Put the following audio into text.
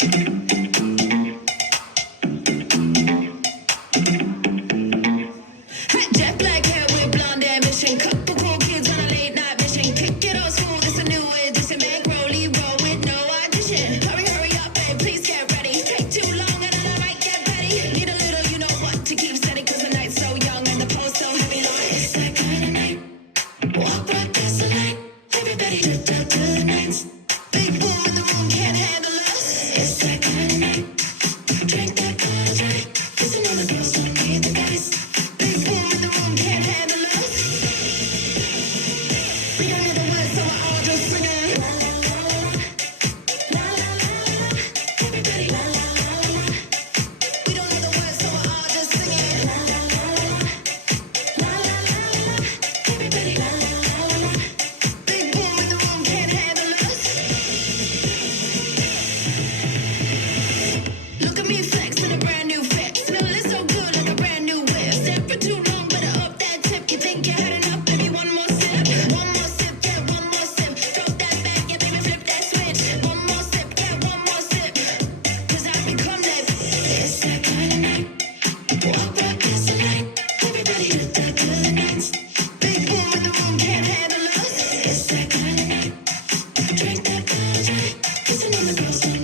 Jet black hair with blonde ambition. Couple cool kids on a late night mission. Kick it old school, it's a new edition. Bankroll-y roll with no audition. Hurry, hurry up, babe, please get ready. Take too long and then I might get petty. Need a little, you know what, to keep steady. Cause the night's so young and the pulse so heavy. Like, it's that kind of night. Walk right past the light. Everybody drift out to the nines. Big boom in the room can't handle us. It's that kind of night. Drink that buzz right. Listen, all the girls don't need the guys. Big boom in the room can't handle us. We don't know the words, so we're all just singing. La la la la, la la la. Everybody la la la la la. We don't know the words, so we're all just singing. La la la la la, la la la la. Everybody la la la la la. Big boom in the room can't handle us. Look at me flex in a brand new fit. Smelling so good like a brand new whip. Step for too long, better up that tip. You think you had enough, baby, one more sip. One more sip, yeah, one more sip. Drop that back, yeah, baby, flip that switch. One more sip, yeah, one more sip. Cause I become that. It's that kind of night. Walk right past the light. Everybody lift up to the nines. Big boom in the room can't handle us. It's that kind of night. Drink that buzz right. Listen, all the girls don't